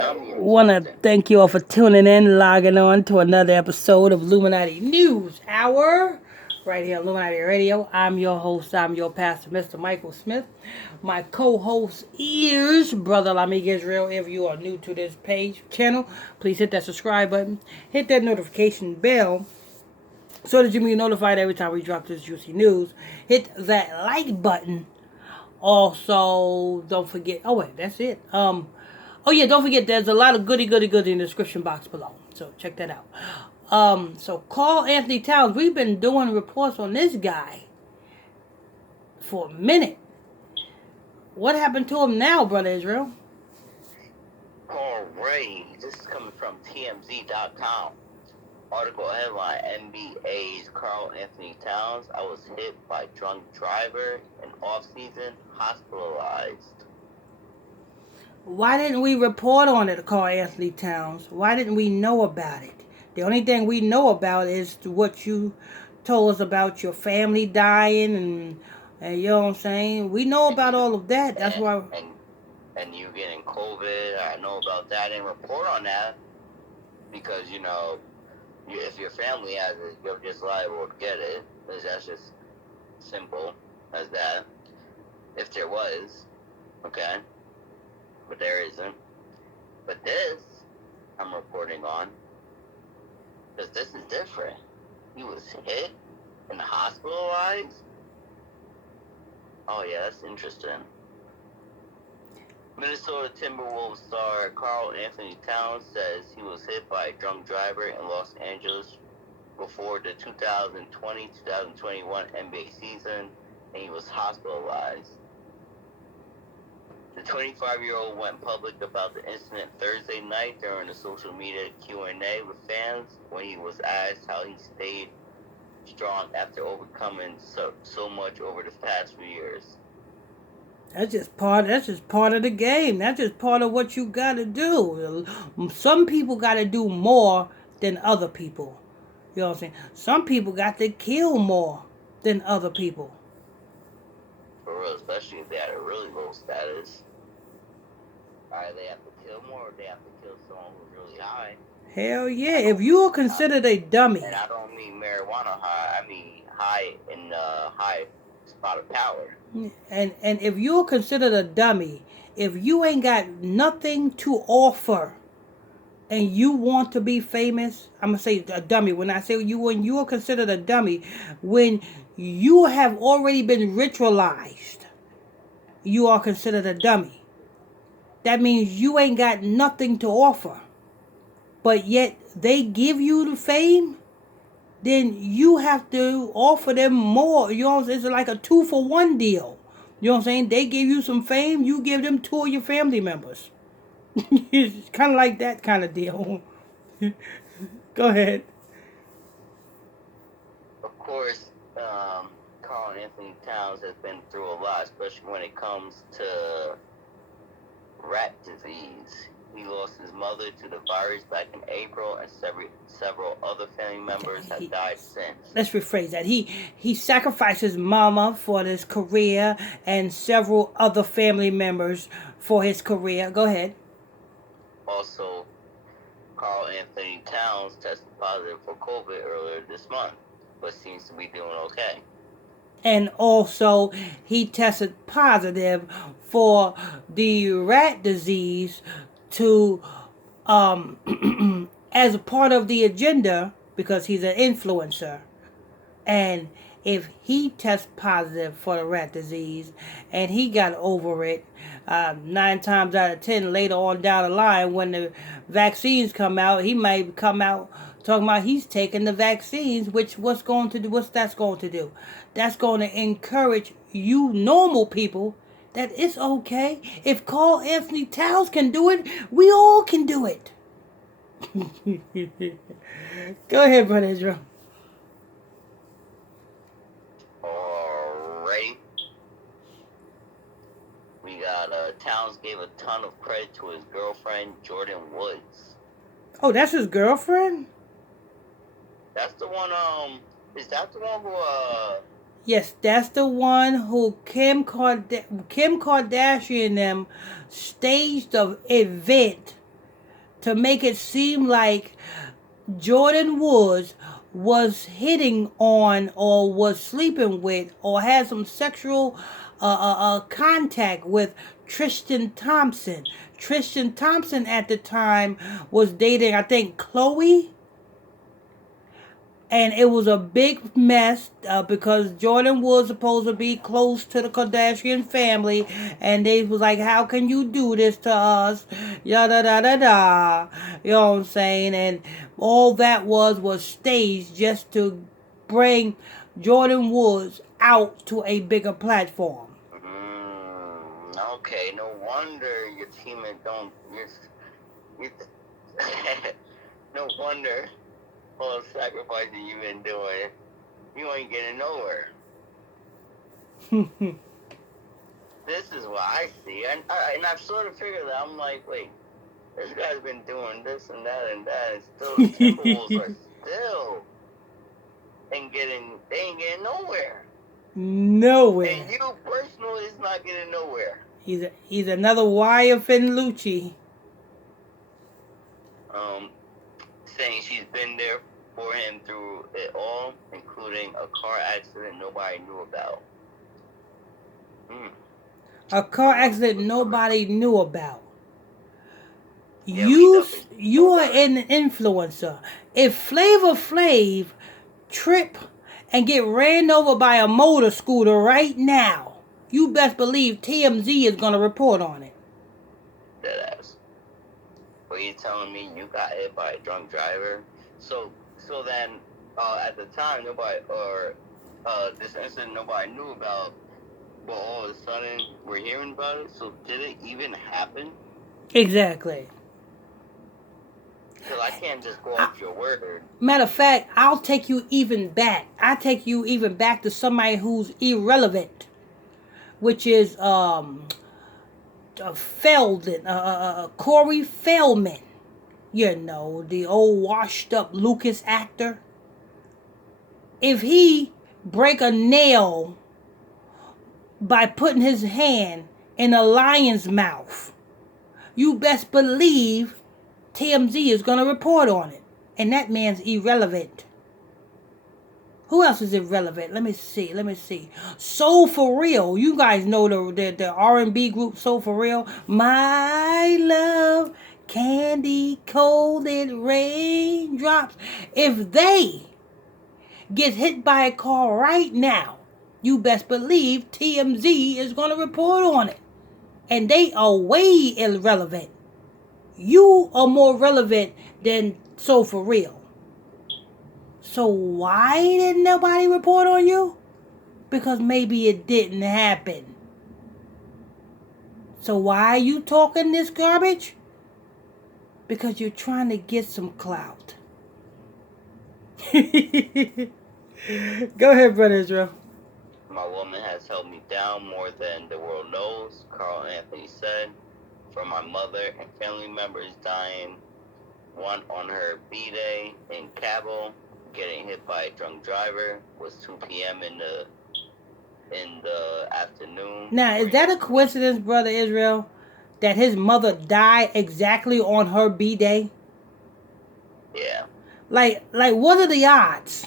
want to thank you all for tuning in, logging on to another episode of Illuminati News Hour, right here on Illuminati Radio. I'm your host, I'm your pastor, Mr. Michael Smith. My co-host is Brother Lamig Israel. If you are new to this channel, please hit that subscribe button, hit that notification bell, so that you be notified every time we drop this juicy news. Hit that like button. Also, don't forget. Oh wait, that's it. Oh yeah, don't forget. There's a lot of goody in the description box below. So check that out. So Carl Anthony Towns. We've been doing reports on this guy for a minute. What happened to him now, Brother Israel? Alright, this is coming from TMZ.com. Article headline: NBA's Carl Anthony Towns. I was hit by drunk driver in off-season, hospitalized. Why didn't we report on it, Carl Anthony Towns? Why didn't we know about it? The only thing we know about is what you told us about your family dying and you know what I'm saying? We know about all of that. That's why. And you getting COVID. I know about that. I didn't report on that because, if your family has it, you're just liable to get it. That's just simple as that. If there was, okay? But there isn't. But this, I'm reporting on, because this is different. He was hit and hospitalized? Oh yeah, that's interesting. Minnesota Timberwolves star Carl Anthony Towns says he was hit by a drunk driver in Los Angeles before the 2020-2021 NBA season, and he was hospitalized. The 25-year-old went public about the incident Thursday night during a social media Q&A with fans when he was asked how he stayed strong after overcoming so much over the past few years. That's just part of the game. That's just part of what you gotta do. Some people gotta do more than other people. You know what I'm saying? Some people got to kill more than other people. For real, especially if they had a really low status. Either they have to kill more or they have to kill someone who's really high. Hell yeah. If you are considered a dummy. And I don't mean marijuana high, I mean high in high spot of power. And if you're considered a dummy, if you ain't got nothing to offer and you want to be famous, I'm going to say a dummy. When I say when you are considered a dummy, when you have already been ritualized, you are considered a dummy. That means you ain't got nothing to offer. But yet they give you the fame, then you have to offer them more. You know, it's like a 2-for-1 deal. You know what I'm saying? They give you some fame, you give them 2 of your family members. It's kind of like that kind of deal. Go ahead. Of course, Carl Anthony Towns has been through a lot, especially when it comes to rat disease. He lost his mother to the virus back in April, and several other family members have died since. Let's rephrase that. He sacrificed his mama for his career and several other family members for his career. Go ahead. Also, Carl Anthony Towns tested positive for COVID earlier this month, but seems to be doing okay. And also, he tested positive for the rat disease to as a part of the agenda, because he's an influencer. And if he tests positive for the rat disease and he got over it, 9 times out of 10 later on down the line when the vaccines come out, he might come out talking about he's taking the vaccines, which what's that's going to do? That's going to encourage you normal people that it's okay. If Carl Anthony Towns can do it, we all can do it. Go ahead, Brother Israel. Alright. We got Towns gave a ton of credit to his girlfriend, Jordyn Woods. Oh, that's his girlfriend? That's the one, is that the one who, Yes, that's the one who Kim Kardashian and them staged the event to make it seem like Jordyn Woods was hitting on or was sleeping with or had some sexual contact with Tristan Thompson. Tristan Thompson at the time was dating, I think, Chloe. And it was a big mess because Jordyn was supposed to be close to the Kardashian family, and they was like, "How can you do this to us?" Yada da da da. You know what I'm saying? And all that was staged just to bring Jordyn Woods out to a bigger platform. Okay, no wonder your teammates don't. No wonder. All the sacrificing you've been doing, you ain't getting nowhere. This is what I see, and I've sort of figured that. I'm like, wait, this guy's been doing this and that, and still the Timberwolves are still they ain't getting nowhere. Nowhere. And you personally is not getting nowhere. He's another Wire Finlucci. Saying she's been there for him through it all, including a car accident nobody knew about. A car accident nobody knew about. Yeah, you are an influencer. If Flavor Flav trip and get ran over by a motor scooter right now, you best believe TMZ is gonna report on it. Deadass. But you telling me you got hit by a drunk driver? So then, at the time, this incident nobody knew about, but all of a sudden we're hearing about it. So did it even happen? Exactly. Because I can't just go off your word. Matter of fact, I'll take you even back. I take you even back to somebody who's irrelevant, which is Corey Feldman. You know, the old washed up Lucas actor. If he break a nail by putting his hand in a lion's mouth, you best believe TMZ is going to report on it. And that man's irrelevant. Who else is irrelevant? Let me see. Soul For Real. You guys know the R&B group Soul For Real. My love, candy coated raindrops. If they get hit by a car right now, you best believe TMZ is going to report on it. And they are way irrelevant. You are more relevant than Soul For Real. So why didn't nobody report on you? Because maybe it didn't happen. So why are you talking this garbage? Because you're trying to get some clout. Go ahead, Brother Israel. My woman has held me down more than the world knows, Carl Anthony said. From my mother and family members dying, one on her B-Day in Cabo, getting hit by a drunk driver, was 2 p.m. in the afternoon. Now, is that a coincidence, Brother Israel, that his mother died exactly on her B-Day? Yeah. Like, what are the odds?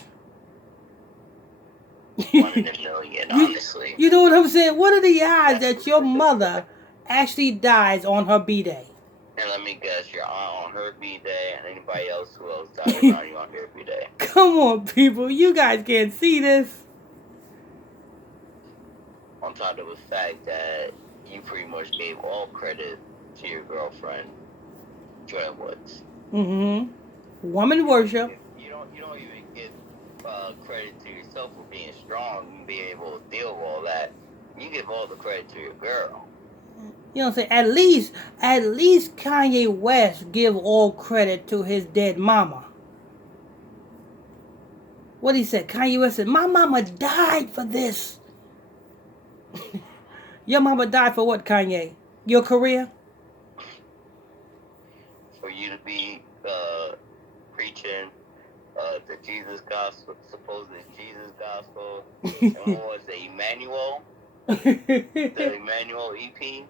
1 in a million, honestly. You know what I'm saying? What are the odds that your mother actually dies on her B-Day? And let me guess, your aunt on her B-Day and anybody else who else died around you on their B-Day. Come on, people. You guys can't see this. On top of the fact that you pretty much gave all credit to your girlfriend, Jordyn Woods. Woman worship. You don't even give credit to yourself for being strong and being able to deal with all that. You give all the credit to your girl. You know what I'm saying? At least Kanye West give all credit to his dead mama. What he said? Kanye West said, "My mama died for this." Your mama died for what, Kanye? Your career? For you to be preaching the Jesus gospel, supposed Jesus gospel, and what was it, Emmanuel? The Emmanuel EP.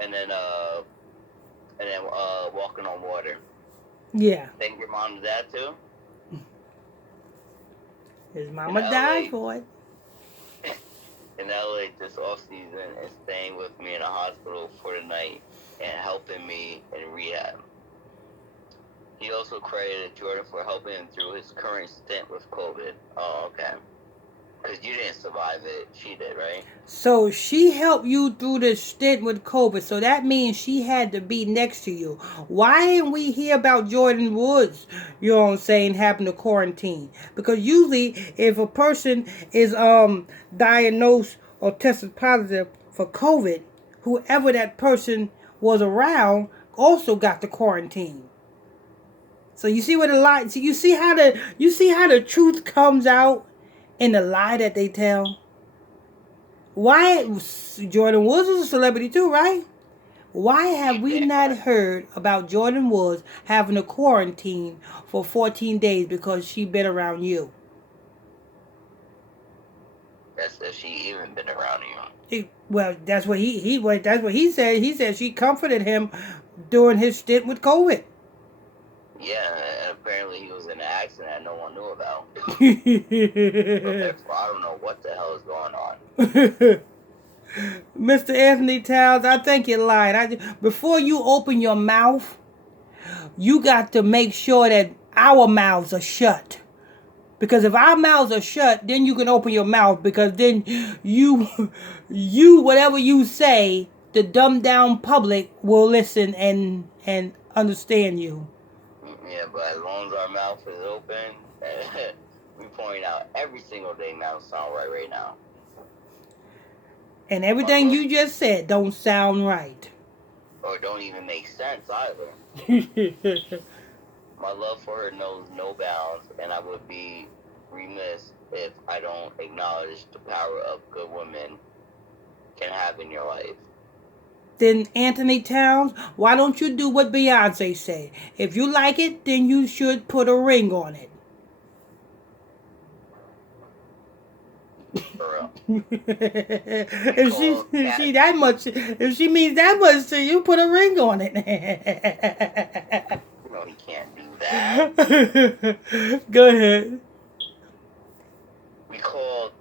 And then and walking on water. Yeah. Thank your mom and dad too. His mama died for it. In LA this off season and staying with me in a hospital for the night and helping me in rehab. He also credited Jordyn for helping him through his current stint with COVID. Oh, okay. Because you didn't survive it. She did, right? So she helped you through the stint with COVID. So that means she had to be next to you. Why didn't we hear about Jordyn Woods, you know what I'm saying, having to quarantine? Because usually if a person is diagnosed or tested positive for COVID, whoever that person was around also got the quarantine. So you see what the lie. So you see how the truth comes out in the lie that they tell. Why Jordyn Woods is a celebrity too, right? Why have we not heard about Jordyn Woods having a quarantine for 14 days because she been around you? That's if she even been around you. Well, that's what he said. He said she comforted him during his stint with COVID. Yeah, and apparently he was in an accident that no one knew about. So therefore, I don't know what the hell is going on. Mr. Anthony Towns, I think you're lying. Before you open your mouth, you got to make sure that our mouths are shut. Because if our mouths are shut, then you can open your mouth. Because then you whatever you say, the dumbed down public will listen and understand you. Yeah, but as long as our mouth is open, we point out every single day mouth sound right now. And everything you just said don't sound right. Or don't even make sense either. My love for her knows no bounds, and I would be remiss if I don't acknowledge the power of good women can have in your life. Then Anthony Towns, why don't you do what Beyonce said? If you like it, then you should put a ring on it. If she means that much to you, put a ring on it. No, he can't do that. Go ahead. We called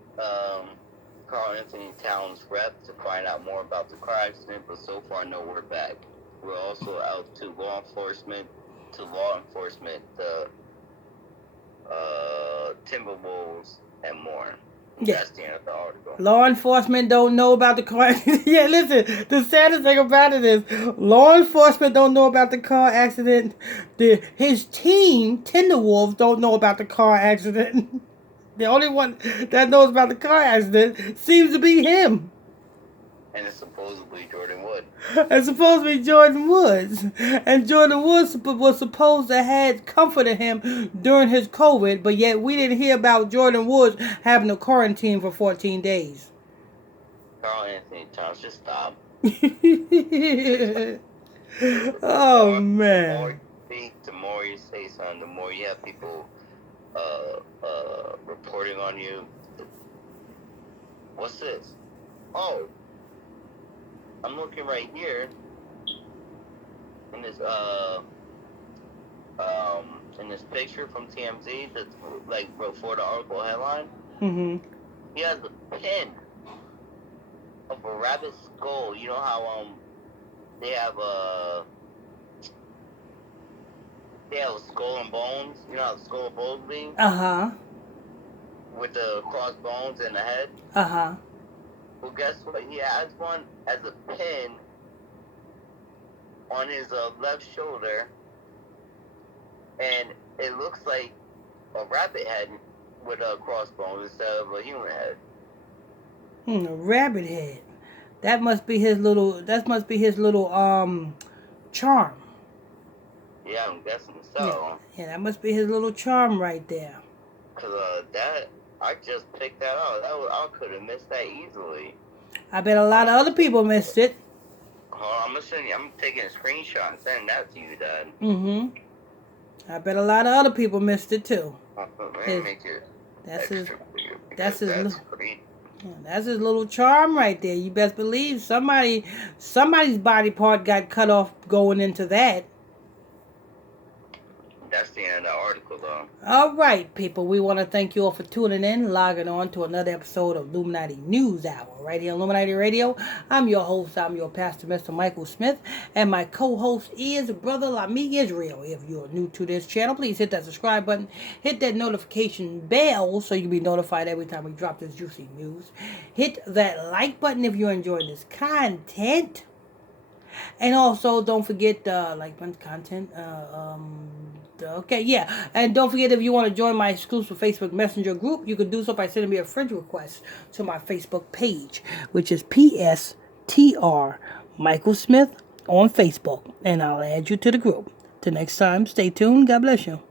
Carl Anthony Towns' rep to find out more about the car accident, but so far no word back. We're also out to law enforcement, the Timberwolves, and more. Yeah. That's the end of the article. Law enforcement don't know about the car. Yeah, listen. The saddest thing about it is law enforcement don't know about the car accident. His team, Timberwolves, don't know about the car accident. The only one that knows about the car accident seems to be him. And it's supposedly Jordyn Woods. And supposedly Jordyn Woods. And Jordyn Woods was supposed to have comforted him during his COVID, but yet we didn't hear about Jordyn Woods having a quarantine for 14 days. Carl Anthony Towns, just stop. Oh, man. The more you speak, the more you say something, the more you have people reporting on you. What's this? Oh, I'm looking right here in this picture from TMZ that's like before the article headline. Mm-hmm. He has a pin of a rabbit skull. You know how they have a skull and bones. You know how the skull and bones be? Uh-huh. With the crossbones and the head. Uh-huh. Well, guess what? He has one as a pin on his left shoulder, and it looks like a rabbit head with a crossbones instead of a human head. A rabbit head. That must be his little. Charm. Yeah, I'm guessing so. Yeah, that must be his little charm right there. Cause I just picked that out. I could have missed that easily. I bet a lot of other people missed it. I'm taking a screenshot and sending that to you, Dad. Mm-hmm. I bet a lot of other people missed it too. Let me make it extra bigger. Yeah, that's his little charm right there. You best believe somebody's body part got cut off going into that. That's the end of the article, though. All right, people. We want to thank you all for tuning in, logging on to another episode of Illuminati News Hour right here on Illuminati Radio. I'm your host. I'm your pastor, Mr. Michael Smith, and my co-host is Brother Lami Israel. If you're new to this channel, please hit that subscribe button, hit that notification bell so you can be notified every time we drop this juicy news. Hit that like button if you enjoy this content. And also, don't forget like content. Okay, yeah. And don't forget, if you want to join my exclusive Facebook Messenger group, you can do so by sending me a friend request to my Facebook page, which is PSTR Michael Smith on Facebook. And I'll add you to the group. Till next time, stay tuned. God bless you.